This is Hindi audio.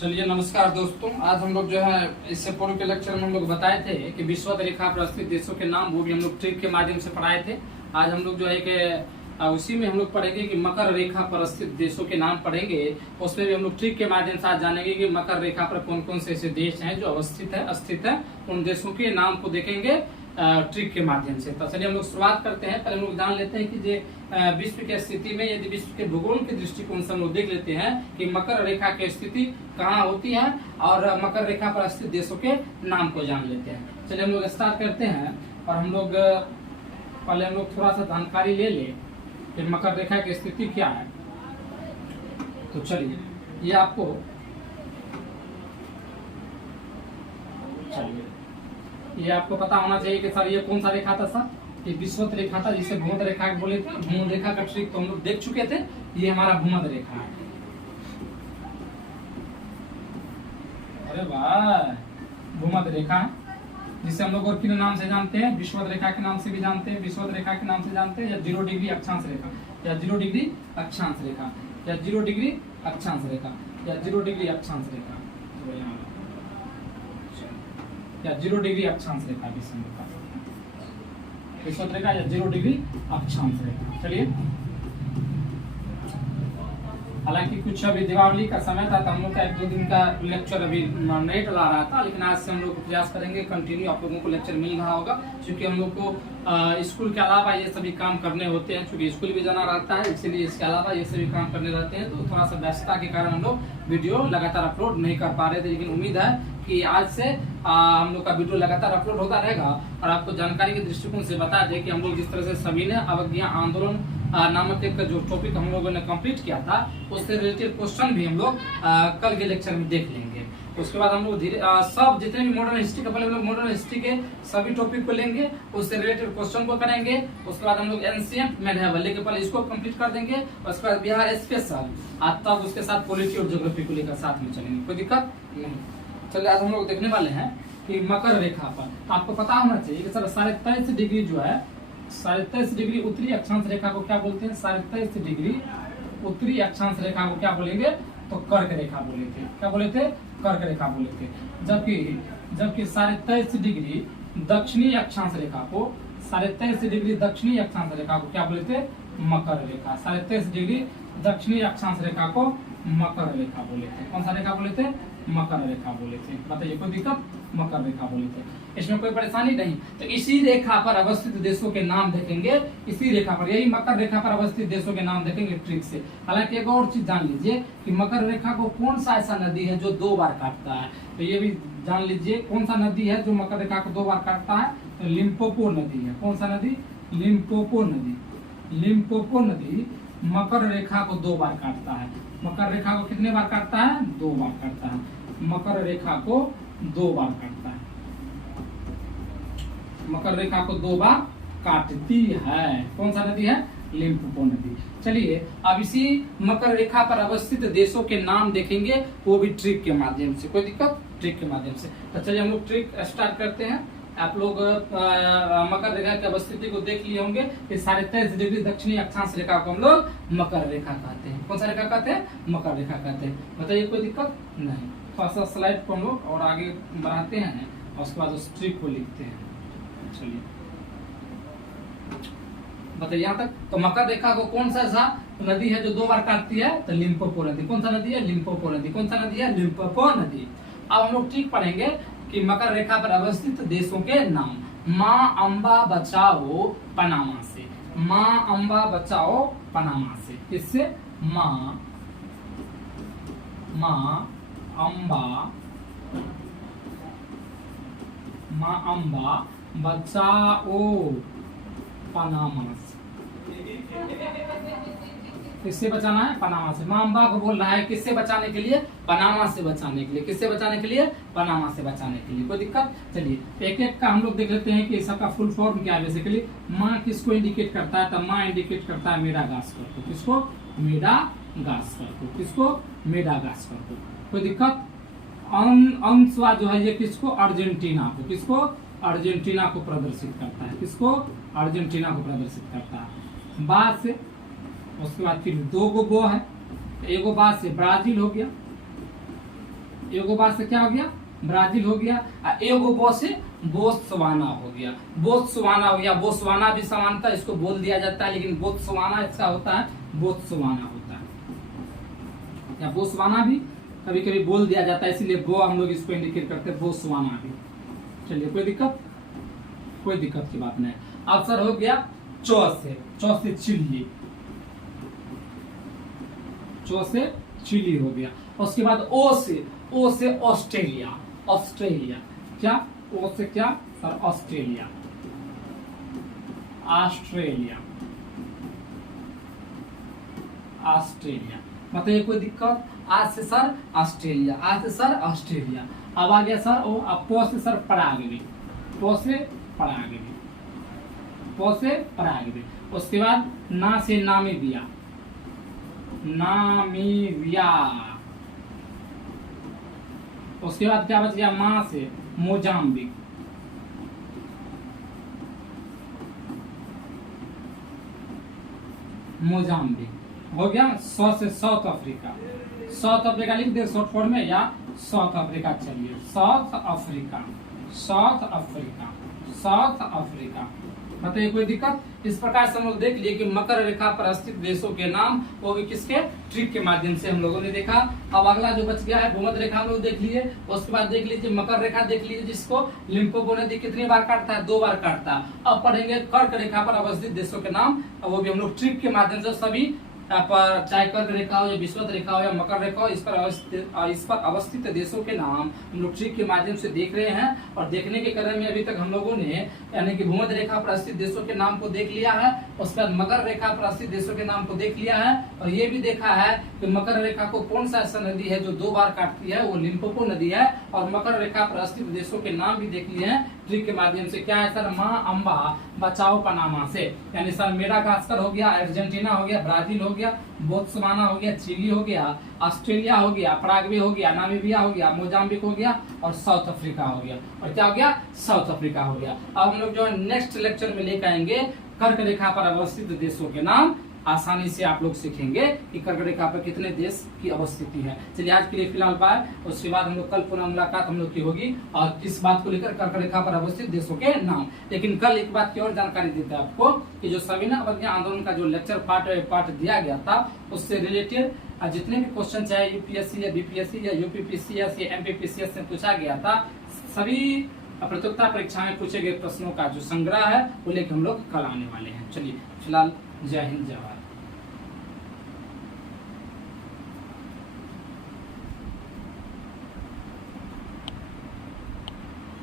चलिए नमस्कार दोस्तों। आज हम लोग जो है इससे पूर्व के लेक्चर में हम लोग बताए थे कि विषुवत रेखा पर स्थित देशों के नाम वो भी हम लोग ट्रिक के माध्यम से पढ़ाए थे। आज हम लोग जो है कि उसी में हम लोग पढ़ेंगे कि मकर रेखा पर स्थित देशों के नाम पढ़ेंगे। उसमें भी हम लोग ट्रिक के माध्यम से आज जानेंगे कि मकर रेखा पर कौन कौन से ऐसे देश हैं जो अवस्थित है उन देशों के नाम को देखेंगे ट्रिक के माध्यम से। तो चलिए हम लोग शुरुआत करते हैं। पहले हम लोग जान लेते हैं कि जो विश्व की स्थिति में यदि विश्व के भूगोल के दृष्टिकोण से हम लोग देख लेते हैं कि मकर रेखा की स्थिति कहाँ होती है और मकर रेखा पर स्थित देशों के नाम को जान लेते हैं। चलिए हम लोग स्टार्ट करते हैं और हम लोग पहले हम लोग थोड़ा सा जानकारी ले ले कि मकर रेखा की स्थिति क्या है। तो चलिए ये आपको ये आपको पता होना चाहिए कि सर ये कौन सा रेखा था सर, ये विषुवत रेखा था जिसे भूमध्य रेखा बोले थे। भूमध्य रेखा का ट्रिक तो हम लोग देख चुके थे। ये हमारा भूमध्य रेखा है। अरे वाह, भूमध्य रेखा है जिसे हम लोग और किन नाम से जानते हैं, विषुवत रेखा के नाम से भी जानते हैं, विषुवत रेखा के नाम से जानते हैं, या 0 डिग्री अक्षांश रेखा, या 0 डिग्री अक्षांश रेखा, या 0 डिग्री अक्षांश रेखा, या 0 डिग्री अक्षांश रेखा, या 0 डिग्री अक्षांश रेखा भी विषुवत रेखा या 0 डिग्री अक्षांश रेखा। चलिए, हालांकि कुछ अभी दीपावली का समय था तो हम लोग का 1-2 दिन का लेक्चर अभी नहीं डला रहा था, लेकिन आज से हम लोग प्रयास करेंगे कंटिन्यू आप लोगों को लेक्चर मिल रहा होगा, क्योंकि हम लोग को स्कूल के अलावा ये सभी काम करने होते हैं। क्योंकि स्कूल भी जाना रहता है, इसलिए इसके अलावा ये सभी काम करने रहते हैं, तो थोड़ा सा व्यस्तता के कारण हम लोग वीडियो लगातार अपलोड नहीं कर पा रहे थे। लेकिन उम्मीद है कि आज से हम लोग का वीडियो लगातार अपलोड होता रहेगा और आपको जानकारी के दृष्टिकोण से बता दें कि हम लोग जिस तरह से सविनय अवज्ञा आंदोलन नामक एक जो टॉपिक हम लोगों ने कंप्लीट किया था, उससे रिलेटेड क्वेश्चन भी हम लोग कल के लेक्चर में देख लेंगे। उसके बाद हम लोग धीरे सब जितने भी मॉडर्न हिस्ट्री का, पहले हम लोग मॉडर्न हिस्ट्री के सभी टॉपिक को लेंगे, उससे रिलेटेड क्वेश्चन को करेंगे। उसके बाद हम लोग एंशिएंट मेडिएवल लेके पहले इसको कंप्लीट कर देंगे। उसके बाद बिहार स्पेशल, तब उसके साथ पॉलिटी और ज्योग्राफी को लेकर साथ में चलेंगे, कोई दिक्कत नहीं। चलिए, आज हम लोग देखने वाले हैं कि मकर रेखा पर आपको पता होना चाहिए कि सर 23.5 डिग्री जो है, 23.5 डिग्री उत्तरी अक्षांश रेखा को क्या बोलते हैं? 23.5 डिग्री उत्तरी अक्षांश रेखा को क्या बोलेंगे? तो कर्क रेखा बोले थे। क्या बोले थे? कर्क रेखा बोले थे। जबकि 23.5 डिग्री दक्षिणी अक्षांश रेखा को, 23.5 डिग्री दक्षिणी अक्षांश रेखा को क्या बोले थे? मकर रेखा। 23.5 डिग्री दक्षिणी अक्षांश रेखा को मकर रेखा बोले थे। कौन सा रेखा बोले थे? मकर रेखा बोले थे। बताइए, कोई दिक्कत? मकर रेखा बोले थे, इसमें कोई परेशानी नहीं। तो इसी रेखा पर अवस्थित देशों के नाम देखेंगे। इसी रेखा पर, यही मकर रेखा पर अवस्थित देशों के नाम देखेंगे ट्रिक से। हालांकि एक और चीज जान लीजिए कि मकर रेखा को कौन सा ऐसा नदी है जो 2 बार काटता है। तो ये भी जान लीजिए कौन सा नदी है जो मकर रेखा को 2 बार काटता है। तो लिम्पोपो नदी है। कौन सा नदी? लिम्पोपो नदी। लिम्पोपो नदी मकर रेखा को 2 बार काटता है। मकर रेखा को कितने बार काटता है? 2 बार काटता है। मकर रेखा को 2 बार काटता है। मकर रेखा को 2 बार काटती है। कौन सा नदी है? लिम्पोपो नदी। चलिए, अब इसी मकर रेखा पर अवस्थित देशों के नाम देखेंगे, वो भी ट्रिक के माध्यम से। कोई दिक्कत? ट्रिक के माध्यम से। तो चलिए हम लोग ट्रिक स्टार्ट करते हैं। आप लोग मकर रेखा की अवस्थिति को देख लिए होंगे कि 23.5 डिग्री दक्षिणी अक्षांश रेखा को हम लोग मकर रेखा कहते हैं। कौन सा रेखा कहते हैं? मकर रेखा कहते हैं। बताइए, कोई दिक्कत नहीं। थोड़ा सा स्लाइड को हम लोग और आगे बढ़ाते हैं और उसके बाद उस ट्रिक को लिखते हैं। चलिए, बताइए यहाँ तक। तो मकर रेखा को कौन सा नदी है जो 2 बार काटती है? तो लिम्पोपो नदी। कौन सा नदी है? लिम्पोपो नदी। कौन सा नदी है? लिम्पोपो नदी। अब हम लोग ट्रिक पढ़ेंगे कि मकर रेखा पर अवस्थित देशों के नाम। माँ अम्बा बचाओ पनामा से। माँ अम्बा बचाओ पनामा से। किससे? माँ अम्बा बचाओ पनामा से। किससे बचाना है? पनामा से। माँ अम्बा को बोल रहा है किससे बचाने के लिए? पनामा से बचाने के लिए। किससे बचाने के लिए? पनामा से बचाने के लिए। कोई दिक्कत? चलिए, एक एक का हम लोग देख लेते हैं कि सबका फुल फॉर्म क्या है। बेसिकली माँ किसको इंडिकेट करता है? तो माँ इंडिकेट करता है मेडागास्कर को। किसको? मेडागास्कर को। किसको? मेडागास्कर को। कोई दिक्कत? अंशवा जो है ये किसको? अर्जेंटीना को। किसको? अर्जेंटीना को प्रदर्शित करता है। किसको? अर्जेंटीना को प्रदर्शित करता है। बाद से उसके बाद फिर 2 गो है, एगो बाद से ब्राजील हो गया, एगो बा से क्या हो गया, ब्राजील हो गया। एगो बो से बोत्सवाना हो गया, बोत्सवाना हो गया। बोत्सवाना भी समानता इसको बोल दिया जाता है, लेकिन बोत्सवाना इसका होता है बोत्सवाना होता है, या बोत्सवाना भी कभी कभी बोल दिया जाता है, इसीलिए वो हम लोग इसको इंडिकेट करते हैं बोत्सवाना भी। चलिए कोई दिक्कत की बात नहीं। आंसर हो गया चौ से चिली, चौ से चिली हो गया। उसके बाद ओ से ऑस्ट्रेलिया, क्या ओ से क्या सर, ऑस्ट्रेलिया, बताइए कोई दिक्कत। आज से सर ऑस्ट्रेलिया, अब आ गया सर ओ। अब पो से सर पराग्वे, उसके बाद ना से नामीबिया, उसके बाद क्या बच गया, माँ से मोजाम्बिक, हो गया। सौ से साउथ अफ्रीका लिख दे शॉर्ट फॉर्म में, या साउथ अफ्रीका। चलिए साउथ अफ्रीका, बताइए कोई दिक्कत। इस प्रकार से हम लोग देख लिए कि मकर रेखा पर स्थित देशों के नाम, वो भी किसके, ट्रिक के माध्यम से हम लोगों ने देखा। अब अगला जो बच गया है भूमध्य रेखा हम लोग देख लिए, उसके बाद देख लीजिए मकर रेखा देख लीजिए, जिसको लिम्पोपो नदी कितनी बार काटता है, 2 बार काटता है। अब पढ़ेंगे कर्क रेखा पर अवस्थित देशों के नाम, वो भी हम लोग ट्रिक के माध्यम से सभी पर, चाहे कर्क रेखा हो या विषुवत रेखा हो या मकर रेखा हो, इस पर अवस्थित देशों के नाम हम लोग ट्रिक के माध्यम से देख रहे हैं। और देखने के क्रम में अभी तक हम लोगों ने यानी कि भूमध्य रेखा पर स्थित देशों के नाम को देख लिया है, उसके बाद मकर रेखा पर स्थित देशों के नाम को देख लिया है, और ये भी देखा है कि मकर रेखा को कौन सा ऐसा नदी है जो 2 बार काटती है, वो लिम्पोपो नदी है। और मकर रेखा पर स्थित देशों के नाम भी देख लिए हैं ट्रिक के माध्यम से। क्या है सर, माँ अम्बा बचाओ पनामा से, यानी सर मेडागास्कर हो गया, अर्जेंटीना हो गया, ब्राजील हो गया, बोत्सवाना हो गया, चिली हो गया, ऑस्ट्रेलिया हो गया, पराग्वे हो गया, नामीबिया हो गया, मोजाम्बिक हो गया, और साउथ अफ्रीका हो गया। और क्या हो गया, साउथ अफ्रीका हो गया। अब हम लोग जो है नेक्स्ट लेक्चर में लेकर आएंगे कर्क रेखा पर अवस्थित देशों के नाम। आसानी से आप लोग सीखेंगे कि कर्क रेखा पर कितने देश की अवस्थिति है। चलिए आज के लिए फिलहाल बाय, उसके बाद हम लोग कल पुनः मुलाकात हम लोग की होगी, और किस बात को लेकर, कर्क रेखा पर अवस्थित देशों के नाम। लेकिन कल एक बात की और जानकारी देते हैं आपको कि जो सविनय अवज्ञा आंदोलन का जो लेक्चर पार्ट दिया गया था, उससे रिलेटेड जितने भी क्वेश्चन चाहे यूपीएससी या बीपीएससी या यूपीपीसीएस या एमपीपीसीएस से पूछा गया था, सभी प्रतियोगिता परीक्षा में पूछे गए प्रश्नों का जो संग्रह है वो लेकर हम लोग कल आने वाले हैं। चलिए फिलहाल जय हिंद जय भारत।